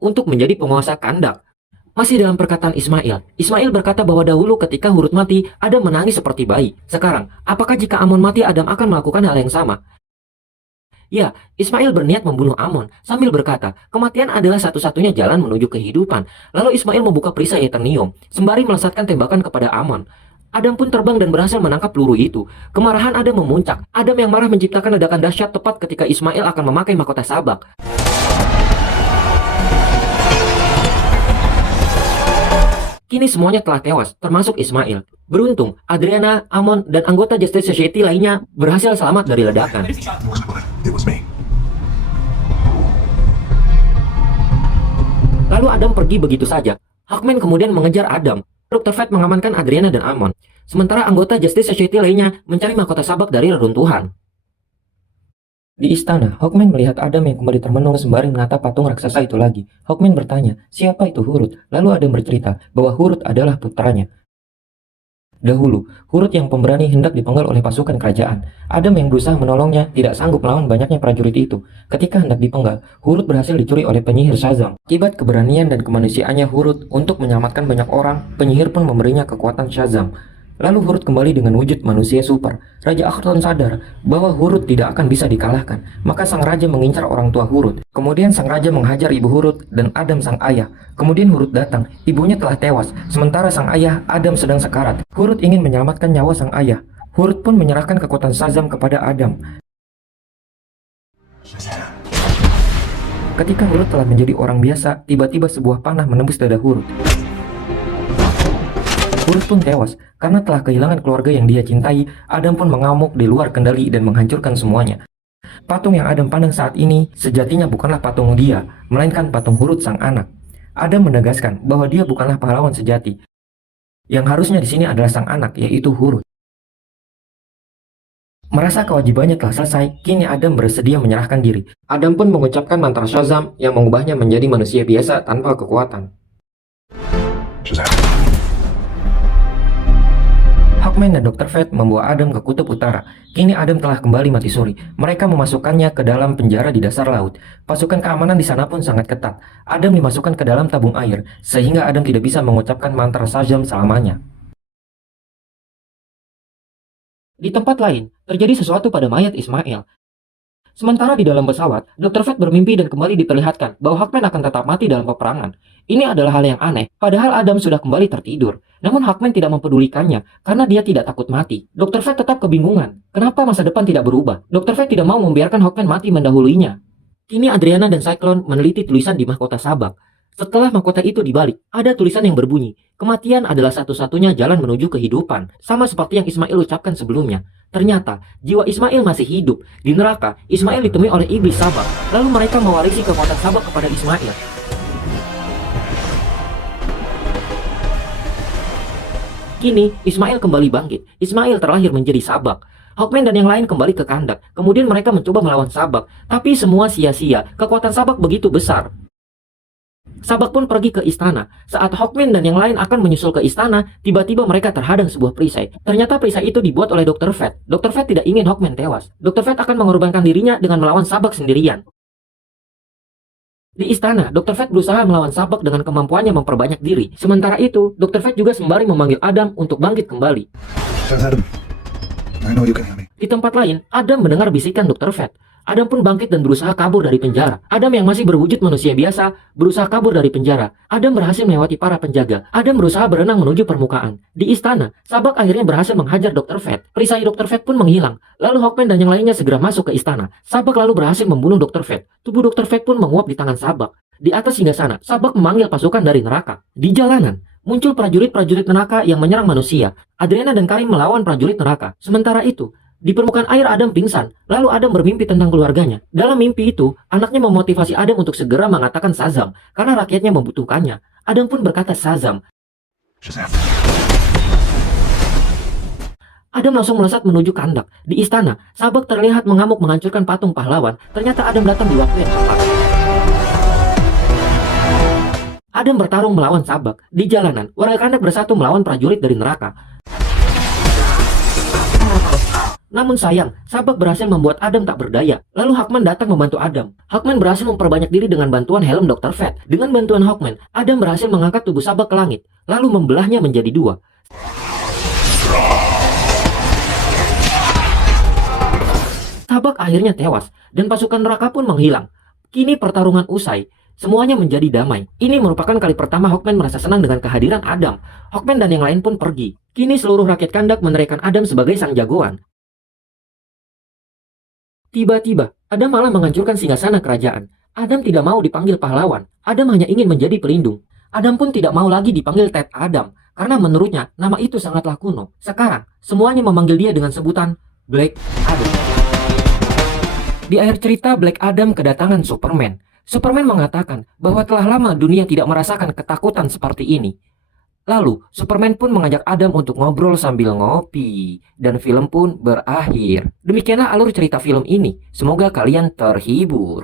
untuk menjadi penguasa Kandak. Masih dalam perkataan Ismail, Ismail berkata bahwa dahulu ketika Hurut mati, Adam menangis seperti bayi. Sekarang, apakah jika Amon mati, Adam akan melakukan hal yang sama? Ya, Ismail berniat membunuh Amon sambil berkata, kematian adalah satu-satunya jalan menuju kehidupan. Lalu Ismail membuka perisai Eternium, sembari melesatkan tembakan kepada Amon. Adam pun terbang dan berhasil menangkap peluru itu. Kemarahan Adam memuncak. Adam yang marah menciptakan ledakan dahsyat tepat ketika Ismail akan memakai mahkota sabak. Kini semuanya telah tewas, termasuk Ismail. Beruntung, Adriana, Amon, dan anggota Justice Society lainnya berhasil selamat dari ledakan. Lalu Adam pergi begitu saja. Hawkman kemudian mengejar Adam. Dr. Fate mengamankan Adriana dan Amon. Sementara anggota Justice Society lainnya mencari mahkota sabak dari reruntuhan. Di istana, Hawkman melihat Adam yang kembali termenung sembari menatap patung raksasa itu lagi. Hawkman bertanya, siapa itu Hurut? Lalu Adam bercerita bahwa Hurut adalah putranya. Dahulu, Hurut yang pemberani hendak dipenggal oleh pasukan kerajaan. Adam yang berusaha menolongnya tidak sanggup melawan banyaknya prajurit itu. Ketika hendak dipenggal, Hurut berhasil dicuri oleh penyihir Shazam. Akibat keberanian dan kemanusiaannya Hurut untuk menyelamatkan banyak orang, penyihir pun memberinya kekuatan Shazam. Lalu Hurut kembali dengan wujud manusia super. Raja Akhton sadar bahwa Hurut tidak akan bisa dikalahkan. Maka sang raja mengincar orang tua Hurut. Kemudian sang raja menghajar ibu Hurut dan Adam sang ayah. Kemudian Hurut datang. Ibunya telah tewas. Sementara sang ayah, Adam, sedang sekarat. Hurut ingin menyelamatkan nyawa sang ayah. Hurut pun menyerahkan kekuatan Shazam kepada Adam. Ketika Hurut telah menjadi orang biasa, tiba-tiba sebuah panah menembus dada Hurut. Hurut pun tewas karena telah kehilangan keluarga yang dia cintai. Adam pun mengamuk di luar kendali dan menghancurkan semuanya. Patung yang Adam pandang saat ini sejatinya bukanlah patung dia, melainkan patung Hurut sang anak. Adam menegaskan bahwa dia bukanlah pahlawan sejati. Yang harusnya di sini adalah sang anak, yaitu Hurut. Merasa kewajibannya telah selesai, kini Adam bersedia menyerahkan diri. Adam pun mengucapkan mantra Shazam yang mengubahnya menjadi manusia biasa tanpa kekuatan. Hawkman dan Dr. Fate membawa Adam ke kutub utara. Kini Adam telah kembali mati suri. Mereka memasukkannya ke dalam penjara di dasar laut. Pasukan keamanan di sana pun sangat ketat. Adam dimasukkan ke dalam tabung air, sehingga Adam tidak bisa mengucapkan mantra Shazam selamanya. Di tempat lain, terjadi sesuatu pada mayat Ismail. Sementara di dalam pesawat, Dr. Fate bermimpi dan kembali diperlihatkan bahwa Hawkman akan tetap mati dalam peperangan. Ini adalah hal yang aneh, padahal Adam sudah kembali tertidur. Namun Hawkman tidak mempedulikannya, karena dia tidak takut mati. Dr. Fate tetap kebingungan, kenapa masa depan tidak berubah? Dr. Fate tidak mau membiarkan Hawkman mati mendahuluinya. Kini Adriana dan Cyclone meneliti tulisan di mahkota sabak. Setelah mahkota itu dibalik, ada tulisan yang berbunyi, kematian adalah satu-satunya jalan menuju kehidupan, sama seperti yang Ismail ucapkan sebelumnya. Ternyata, jiwa Ismail masih hidup. Di neraka, Ismail ditemui oleh iblis sabak, lalu mereka mewarisi kekuatan sabak kepada Ismail. Kini, Ismail kembali bangkit. Ismail terlahir menjadi sabak. Hawkman dan yang lain kembali ke Kandak. Kemudian mereka mencoba melawan sabak, tapi semua sia-sia. Kekuatan sabak begitu besar. Sabak pun pergi ke istana. Saat Hawkman dan yang lain akan menyusul ke istana, tiba-tiba mereka terhadang sebuah perisai. Ternyata perisai itu dibuat oleh Dr. Fate. Dr. Fate tidak ingin Hawkman tewas. Dr. Fate akan mengorbankan dirinya dengan melawan sabak sendirian. Di istana, Dr. Fate berusaha melawan sabak dengan kemampuannya memperbanyak diri. Sementara itu, Dr. Fate juga sembari memanggil Adam untuk bangkit kembali. Di tempat lain, Adam mendengar bisikan Dr. Fate. Adam pun bangkit dan berusaha kabur dari penjara. Adam yang masih berwujud manusia biasa, berusaha kabur dari penjara. Adam berhasil melewati para penjaga. Adam berusaha berenang menuju permukaan. Di istana, sabak akhirnya berhasil menghajar Dr. Fate. Perisai Dr. Fate pun menghilang. Lalu Hawkman dan yang lainnya segera masuk ke istana. Sabak lalu berhasil membunuh Dr. Fate. Tubuh Dr. Fate pun menguap di tangan sabak. Di atas hingga sana, sabak memanggil pasukan dari neraka. Di jalanan, muncul prajurit-prajurit neraka yang menyerang manusia. Adriana dan Karim melawan prajurit neraka. Sementara itu, di permukaan air Adam pingsan, lalu Adam bermimpi tentang keluarganya. Dalam mimpi itu, anaknya memotivasi Adam untuk segera mengatakan Shazam, karena rakyatnya membutuhkannya. Adam pun berkata Shazam. Adam langsung melesat menuju Kandak. Di istana, sabak terlihat mengamuk menghancurkan patung pahlawan. Ternyata Adam datang di waktu yang tepat. Adam bertarung melawan sabak. Di jalanan, warga Kandak bersatu melawan prajurit dari neraka. Namun sayang, Sabak berhasil membuat Adam tak berdaya. Lalu Hawkman datang membantu Adam. Hawkman berhasil memperbanyak diri dengan bantuan helm Dr. Fate. Dengan bantuan Hawkman, Adam berhasil mengangkat tubuh Sabak ke langit, lalu membelahnya menjadi dua. Sabak akhirnya tewas, dan pasukan neraka pun menghilang. Kini pertarungan usai, semuanya menjadi damai. Ini merupakan kali pertama Hawkman merasa senang dengan kehadiran Adam. Hawkman dan yang lain pun pergi. Kini seluruh rakyat Kandak meneriakan Adam sebagai sang jagoan. Tiba-tiba, Adam malah menghancurkan singgasana kerajaan. Adam tidak mau dipanggil pahlawan. Adam hanya ingin menjadi pelindung. Adam pun tidak mau lagi dipanggil Ted Adam, karena menurutnya nama itu sangatlah kuno. Sekarang, semuanya memanggil dia dengan sebutan Black Adam. Di akhir cerita, Black Adam kedatangan Superman. Superman mengatakan bahwa telah lama dunia tidak merasakan ketakutan seperti ini. Lalu, Superman pun mengajak Adam untuk ngobrol sambil ngopi. Dan film pun berakhir. Demikianlah alur cerita film ini. Semoga kalian terhibur.